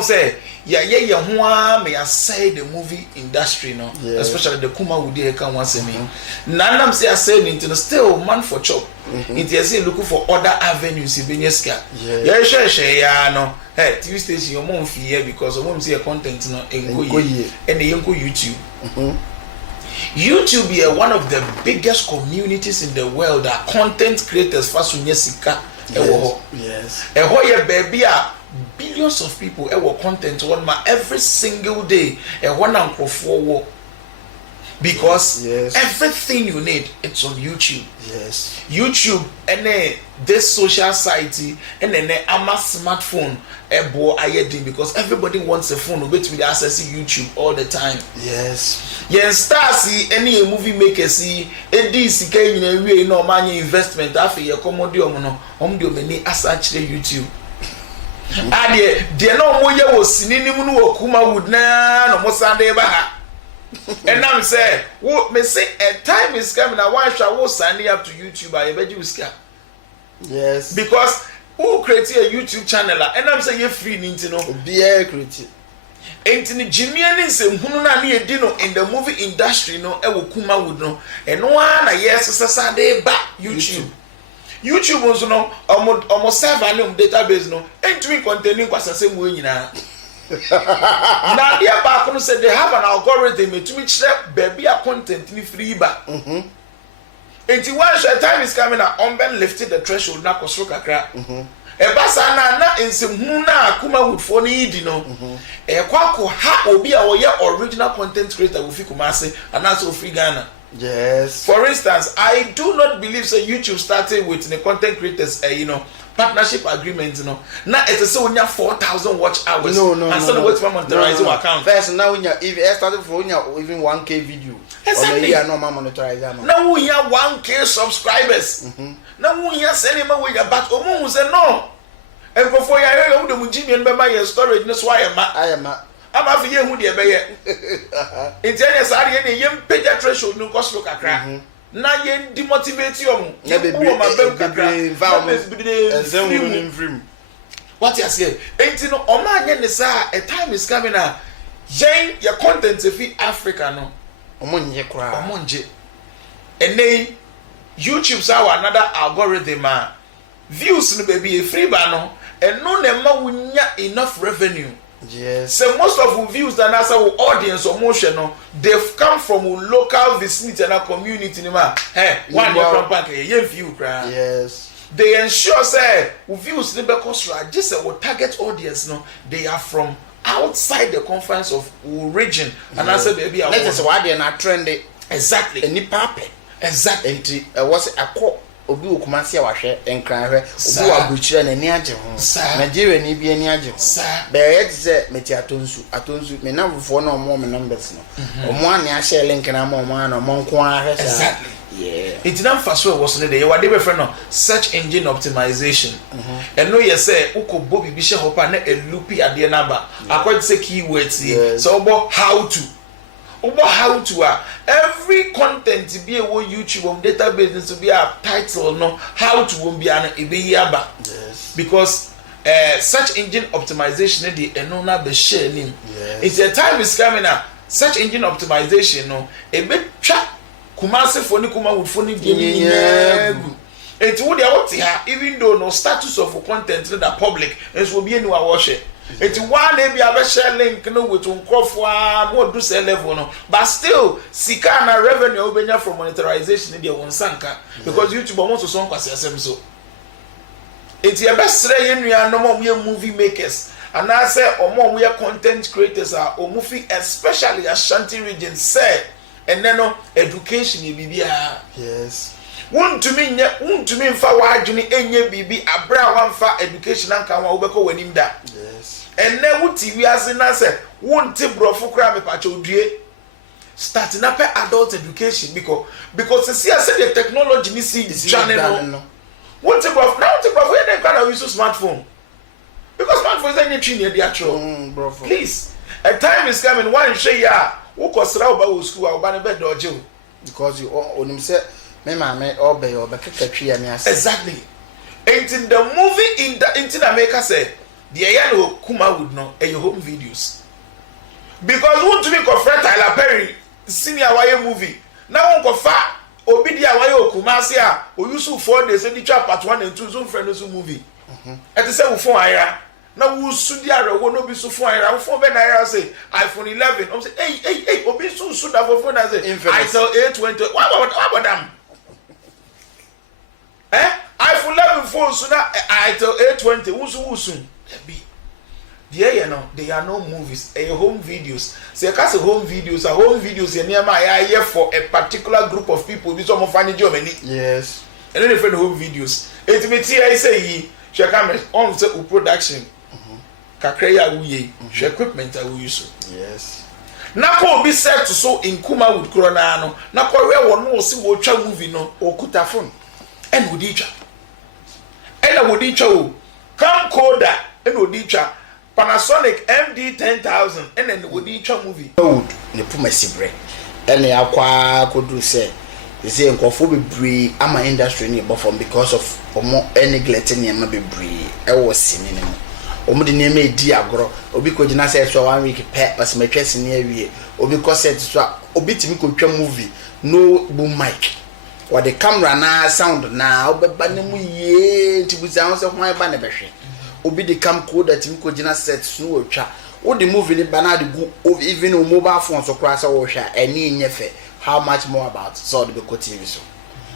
say ye ho a me say the movie industry no especially the Kumawood e kan wan say me nanam say say into still man for chop it is looking for other avenues in Benyeska share ya no TV station your mom fear because mom see content no enko and the enko YouTube is one of the biggest communities in the world that content creators fasunya sika yes baby billions of people content one ma every single day one ankrofo because everything you need it's on YouTube. Yes, YouTube and this social site and then ama smartphone because everybody wants a phone to be accessing YouTube all the time. Yes, star see any movie maker see this kind of no money investment after your commodity no many as actually YouTube. They no more ye was sinimu no Kumawood na no mo Sunday ba ha. And now say, what me say a time is coming and why shall we sign up to YouTube I bet you scam. Yes. Because who create a YouTube channel and I'm saying you free no be a creative. Ain't in Jimmy say hunu na ni edino in the movie industry no e wo Kumawood no and one na yes Saturday ba YouTube also no almost serve an database no entering containing kwasase mu nyina. Now the back said they have an algorithm to which baby a content ni free ba. Until once your time is coming on ben lifted the threshold na kosro kakra. E basa na nsemu na Kumawood for ni di no. E kwako ha obi a wo ye original content creator wo fi Kumase and also free Ghana. Yes. For instance, I do not believe so YouTube started with the content creators partnership agreement no na it is so nya 4,000 watch hours and so wait for monetize your account first now when you if started for even 1k video exactly or no monetize am now we have 1k subscribers now we have send them we but omo say no and for ya you dem Jimmy and be your storage no so I am ama fi ye hu de be ye intene sa de ne yem page threshold no cost kakra na ye demotivate you na be environment what you say enti no o ma anye ne sa a time is coming na yen your content fi Africa no omonje kra omonje enei YouTube sa another algorithm views no baby free ba no eno na ma wunya enough revenue. Yes. So most of the views that as our audience or motion, no, they've come from a local vicinity and a community. Hey, one view, yes. They ensure say views just our target audience. No, they are from outside the confines of region. And I said, baby, that is why they are not trendy. Exactly. Any pape. Exactly. Was a call. Obi okumasi awahwe enkran hwe obi abuchire na ni age ho Nigeria ni bi ani age ho be yet say meti atonsu me na fofo na omo me numbers no omo ani a share link na omo na omo nko ahwe sa exactly yeah it didn't fast well was ne dey what dey friend no search engine optimization and no you say ukobo bibi she hopa na elupi ade na ba according say keywords so obo how to every content be a YouTube on database to be a title no how to won be an ebe yes because search engine optimization the enona be share name it's a time is coming now search engine optimization no ebe twa Kumasi for ni Kumawood for ni it would out here even though no status of content to the public it will be anywhere watch it. It's one maybe a share link no with unkofwa more do sell level no but still sika na revenue obenya from monetization in the wonsanka because YouTube wants to song kwase asem so it's your best say yen no more movie makers and I say omo we content creators are o movie especially Ashanti region say and then no education bibia yes won't me mfa wadwene enye bibi abra wanfa education anka wa obeko wanim da yes and then wuti wiase na se wonte brofo kra me pacho due starting up adult education because see I say the technology ni see this channel no wonte brofo you dey can use smartphone because smartphone is any tree near the actual brofo please a time is coming one share ya wo kosra oba wo school oba ne be doje because you onim say me obey kakatwi ya me ase exactly in the movie in America say the yellow Kumawood no your home videos because who to be confront Tyler Perry senior wire movie now go fa obi dia wire Kumasi a o use 4 days the part 1 and 2 so friend so movie et say we phone ira na wo su dia rewo no bi so phone ira wo phone be na ira say iPhone 11 I'm say hey obi su da for phone na say itel A20 what about them iPhone 11 phone so na itel A20 wusu they are no movies home videos say cause home videos near my here for a particular group of people this some funny job any yes and then the home videos it me I say she camera on say production kakra ya wuye she equipment we use yes na ko be set to so in Kumawood corona no na ko we won no si wo twa movie no okuta phone and wodi twa and wodi twa o camcorder and wodi twa Panasonic MD 10,000 and then wodi twa movie ne puma sibre ene akwa kodu say say nkofo bebre ama industry ne bofom because of omo neglect ne ma bebre e wo sini ne mo omo de ne ma edi agoro obi ko gina say so 1 week pe bas matwa sini awie obi ko set so obi timi ko twa movie no boom mic or the camera na sound na obeba ne mu ye tibuza ho se hwan ba ne behwe obi de camcorder timi ko gina set so wo twa wo the movie ne bana de go even on mobile phone so kra sa wo hwa eni nyefe how much more about so the Beko TV so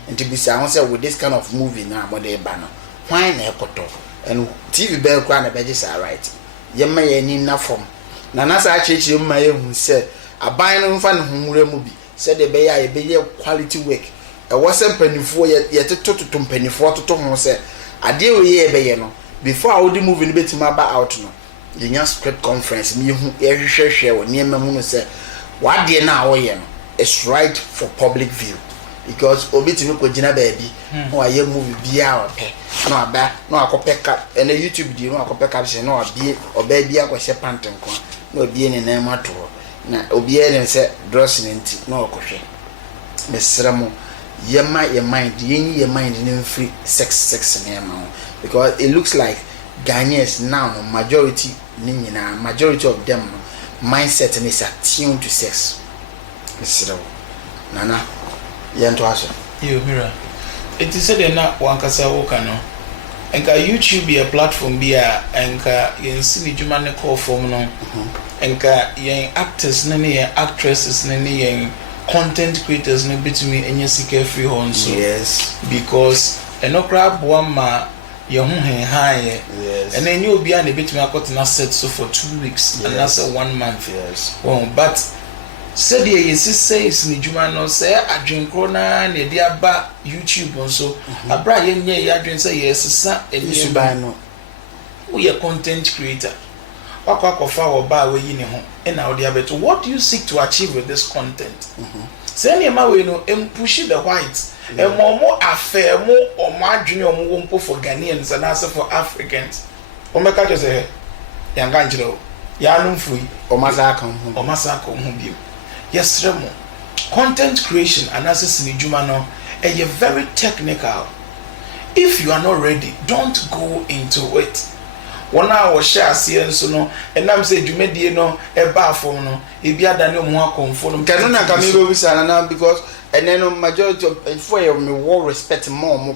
and to be say with this kind of movie now more dey ba no why na ekoto and TV be kra na be just right yemma ye ni na form na na sa chechire mma ye hu say aban no mfa ne humure mu bi say de be ya ye be ye quality work e wo se mpanifo ye tototo mpanifo toto ho say ade we ye be ye no before I would move in betima ba out no the script conference me hu ehwehwehwe wo niam mu no say what de na wo ye no is right for public view because obitimi ko gina baabi no aye movie bia o pe no aba no akopeka cap and YouTube di no akopeka caption no abie oba bia ko hye panten ko no obie ne na mato na obie ne say dress ne nti no okohwe mesra mo yema your mind yenyi your mind in free sex ne ma because it looks like Ghanaians now majority of them mindset is attuned to sex. Mr. Nana, yanto aso. Yo mira. It is said na wankasa woka no. Enka YouTube be a platform be a enka yensi ni dwuma ne call form no. Enka yen actors ne yen actresses ne yen content creators ne bitumi enye sika free hon so. Yes. Because enokra boama your high, yes, and then you'll be an bit me na set so for 2 weeks, yes, and that's a 1 month. Yes. Well, but said ye says ni Juma no say I drink crona ne dia ba YouTube on so a bra ye ya drink say yes sa and buy no. We are content creator. Wakwakofa or ba we yini ho and now dia beto. What do you seek to achieve with this content? Say any ma we no push the white. And more affair, more or more junior more for Ghanaians and also for Africans. Omeka just say, Yanganjiro, Yanum Fui, or Masako, Hubim. Yes, Remo. Content creation and access in Jumano, and you're very technical. If you are not ready, don't go into it. 1 hour share so no, and I'm saying you made no a bar for no, if you are done more conform. Cannot come here because. And then majority of for me war respect more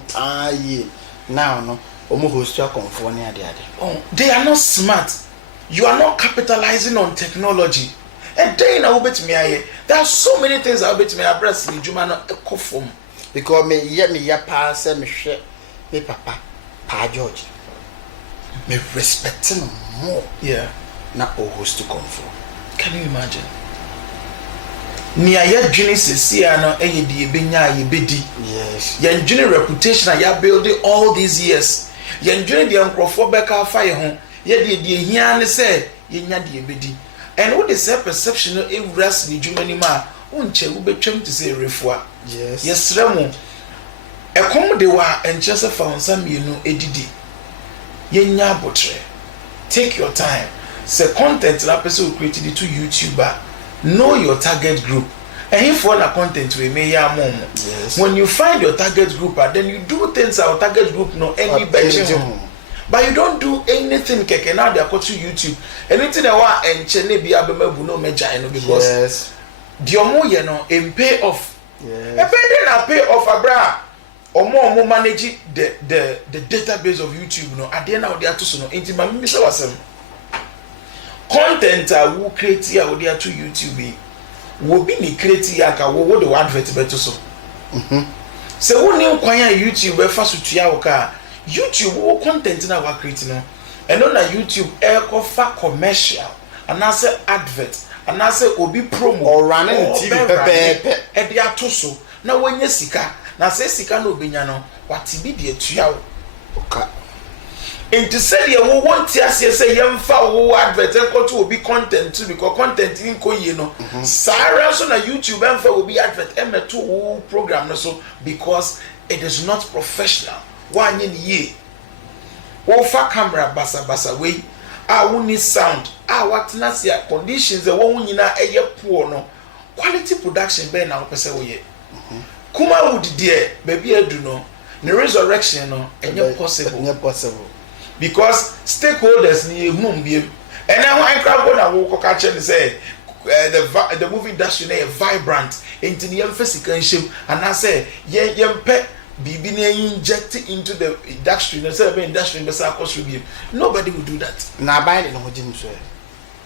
now no host oh, they are not smart. You are not capitalizing on technology. And then I bet me there are so many things I bet me address in Jumano eco form. Because me ya pass me share me papa pa George. Me respecting more. Yeah. Na host to comfort. Can you imagine? Nia ya dwene sesia no eyedi ebenya yebedi. Yes. Ya dwene reputation ya build all these years. Ya dwene de nkrofo beka afa ye ho. Ye de hia ne se yenya de ebedi. And what is perception no ewras ni dwumani ma unche wo betwam te se refua. Yes. Yesremu. Ekom de wa enchese fa onsa mienu edidi. Yenya abotre. Take your time. Say content na person who created it to YouTuber. Know your target group. And if one content we may ya mom. Yes. When you find your target group, then you do things our target group no any better. But you don't do anything keke now they are to YouTube. Anything that wa enchene bi abema bu no meja eno because yes. Diomo ye no in pay off. Yes. E pay na pay off abra. Omo manage the database of YouTube no. At the end of the atoso no. Inti ma mi se wasem. Content I will create here with their to YouTube will be ni create here ka wo the advert beto so. So who new kwanya YouTube we fa so tua wo ka YouTube wo content na wa create no. And on YouTube e fa commercial and I say advert and I say obi promo or running TV pepe e dia to so na wanya sika na say sika no obenya no wati bi de tua wo ka. Into say you want to say yemfa wo advert enko to obi content too because content in ko ye no sara so na YouTube emfa obi advert emeto wo program no so because it is not professional one ye wo fa camera basa we a wo ni sound a what na see conditions e wo nyina eye poor no quality production be na wo pese wo ye Kumawood there baby edu no the resurrection no enye possible because stakeholders ni ehum biem and now I crab na wo koka che say the movie industry na vibrant into the physical shame and I say yempe bibi na inject into the industry na say the industry be say cost review nobody will do that na bind no hojim so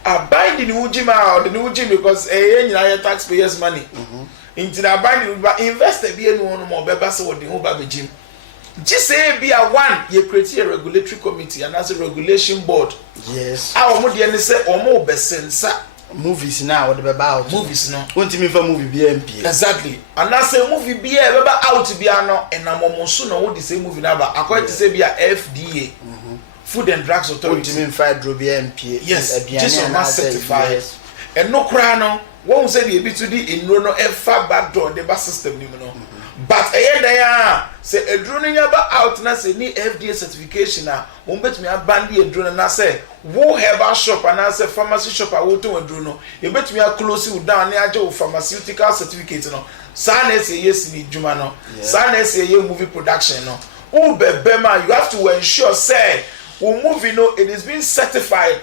bind the hojima or the hojim because nyina taxpayers money into the bind investor be enu no mo beba say what the ho ba begim just say be a one you create a regulatory committee and as a regulation board. Yes. Our modi any say omo besensa movies now what about movies no want me for movie BMP exactly and that's a movie be ever out to be no and na momonso no what the same movie number according to say be a FDA Food and Drugs Authority want me fight drop BMP yes just on certified and no cry no won't say the to the in no far back door the bus system no but there say a drone about out na say ni FDA certification na won bet me abandi a drone na say wo herbal shop and na say pharmacy shop a wo to a drone no you bet me close you down na age pharmaceutical certificate no sa na say yes ni juma no sa na say ye movie production no u bebema you have to ensure say we movie no it is being certified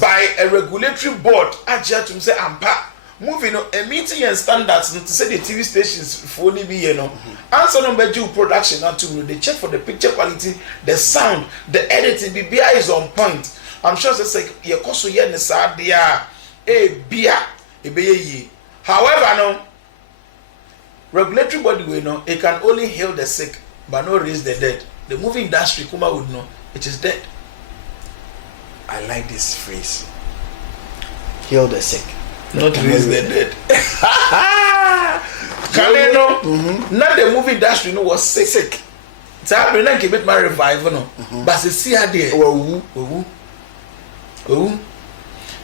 by a regulatory board aja to say ampa movie no meeting and standards to say the TV stations for only be you know answer number due production not to they check for the picture quality the sound the editing the BI is on point I'm sure it's like your cost here in sad dia bia ye however no regulatory body we know it can only heal the sick but not raise the dead the movie industry Kumawood know it is dead. I like this phrase heal the sick not raise the dead. Can you know? Not the movie industry no was sick. So I bring keep it my revival no. But see how there. Oh.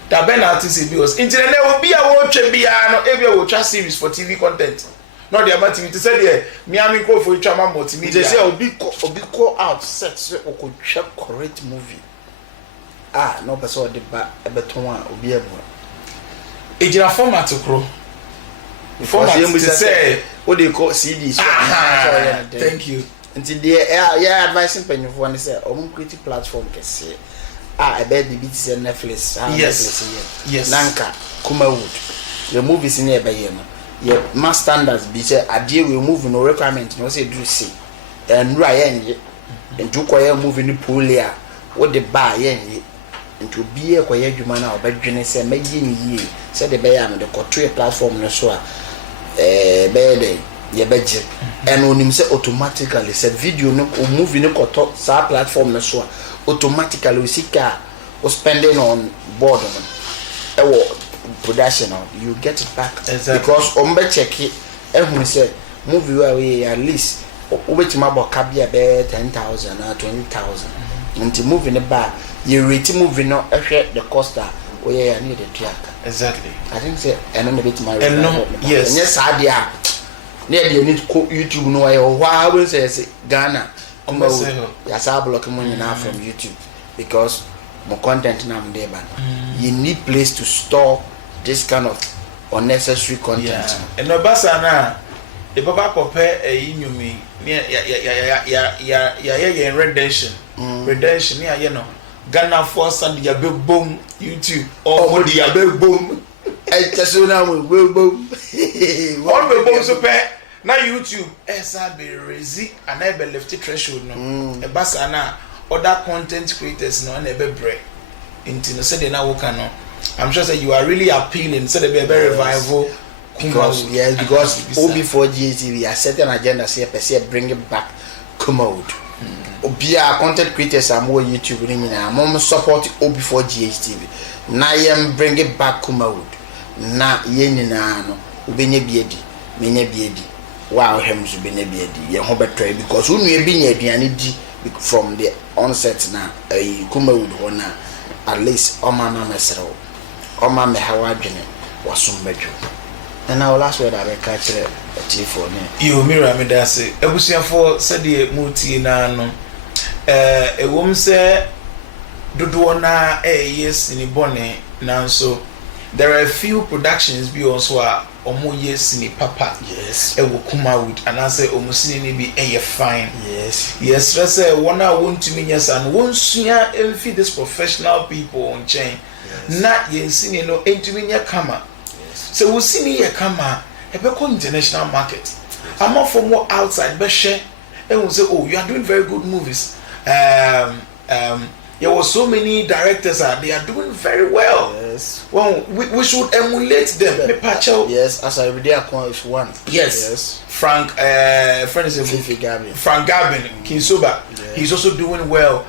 That Ben artist because internet will be a watch no every watch series for TV content. Not the amount TV to say there. Miami call for drama multimedia. They say obi call out sex or could check correct movie. No person the ba beton one obi ebo. Ejira format kro. Format to say what they call CDs. Thank you. Until they advising penny for one say omo creative platform can say I bet the beat say Netflix. Yes. Nanka Kumawood. The movies in here by here no. Yeah, mass standards be say adie we move no requirement no say do say. And right and do kwaya movie ni polia. What the bar yen into be a quiet human or bedroom say making ye said the bay am the control platform no so bed ye bedje and on him say automatically said video no movie no koto sa platform no so automatically we see car or spending on board production you get it back exactly. Because ombe check it ehun say movie where we at least obetima bo kabia be 10,000 or 20,000 until moving the bar you rate movie no the cost oh yeah I need the track exactly I think say and on a bit my and no yes yes adia near the need YouTube no I why will say Ghana yes I block money now from YouTube because my content now there but you need place to store this kind of unnecessary content and no basa na e papa compare inyumi ya redemption redemption ya you know Ghana force and ya big boom YouTube or the ya big boom e cheso na we boom all the boom so pe na YouTube esa be rezi and e be left threshold no e basa na other content creators no na e be bre into no say they na work no I'm sure that you are really appealing so they be very revival because because OB4 GTV a certain agenda say per bring it back Kumawood obia content creators are more YouTube ring na mom support OB4 GTV na yem bring it back Kumawood na ye nyina no obenye biedi menye biedi wow hems obenye biedi ye ho betray because unu e bi nya aduane di from the onset na Kumawood ho na at least oma na mesero oma me hawa dwene wasombejo and our last word I catch a for ne you mirror me that say ebusiafo said the multi na no e wom say dodo na yes ni bone na so there are a few productions be also a omo yes ni papa yes e wo Kumawood and I say omo sini ni bi fine yes say one I want to mean yes and one sua enfi this professional people on chain na yensini no entumi nya kama so we see me kama e be ko international market I'm not from more outside be share and we say oh you are doing very good movies there were so many directors they are doing very well yes well we should emulate them yes as I already is one yes Frank friend is Frank Gabin Kinsoba he's also doing well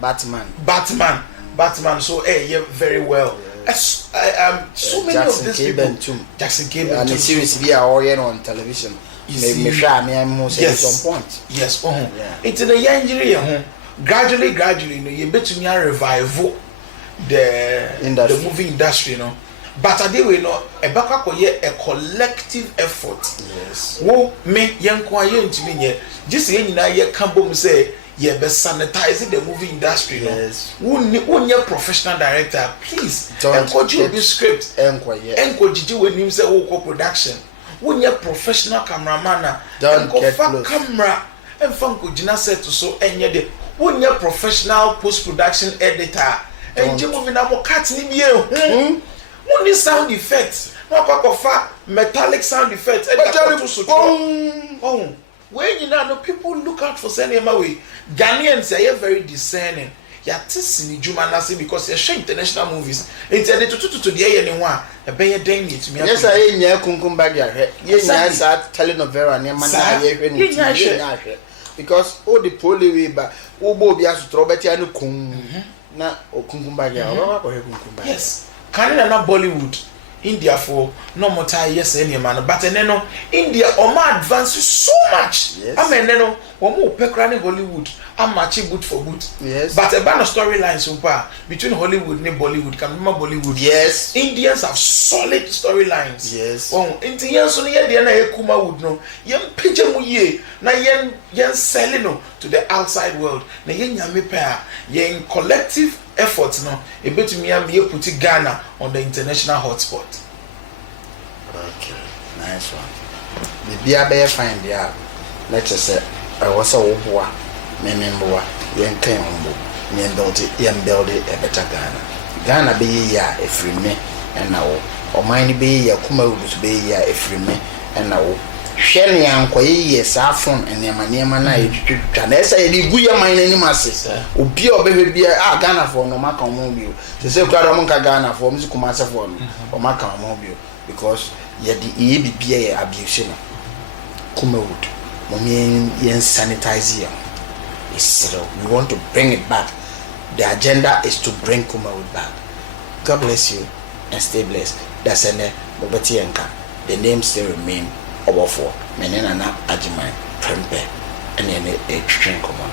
Batman so yeah very well so many Jackson of these Cable people. too. Jackson Cable and too. the series we are all on television. Maybe yes. some point. Yes. Yeah. It's in the young gradually, you bet me a revival the movie industry, you know. But I do know a collective effort. Yes. Wo me young quiet to me, just in ye come say, ye be sanitizing the movie industry. Yes. Won your professional director, please. Encourage you be script. Encourage you when you say production. Won your professional cameraman. Don't get close. Camera. And Funko Gina said to so any day. Won your professional post-production editor. And you moving up cutting you. Only sound effects. No papa metallic sound effects. Oh, when you know people look out for cinema way. Ghanaians are very discerning. Ya tisi Juma Nasi because you show international movies. It's a to the anyone. A bear dang it me. Yes, I ain't near Kunkumba. Yes, I telenovela near Mana. Because all the poly way back, Obo Bias Trobetiano Kum. Na Kunkumba. Yes, Canada not Bollywood. India for no more time, yes, any man, but then India or more advances so much. Yes. I mean, no, or more pecrani Hollywood. I'm matching good for good. Yes. But a band of storylines so far between Hollywood and Bollywood. Can remember Bollywood? Yes. Indians have solid storylines. Yes. Oh, Indians only had the Kumawood no. Yen pigeon ye na yen selling no to the outside world. Na yen yami pair yen collective efforts no. A bit me am ye put Ghana on the international hotspot. Okay, nice one. The beer bear find there. Let's just say I was a war. Mememboa, yen came humble, yen build it a better Ghana. Ghana be ya a free me, and now, or mine be ya Kumawood be ya a free me, and now. Shelly and Quay, saffron and Yamana, and as I did Guya mine any masses, or be or baby beer, Ghana for no Maca mobile. To say Caramonca Ghana for Miss Kumasa for or Maca mobile, because yet the EBBA abuse. Kumawood, Mommy yen sanitize here. So we want to bring it back. The agenda is to bring Kumawood back. God bless you and stay blessed. That's an Bobati Enka. The name still remain Obofo, Menena Ajimai, Prempe, and then a train common.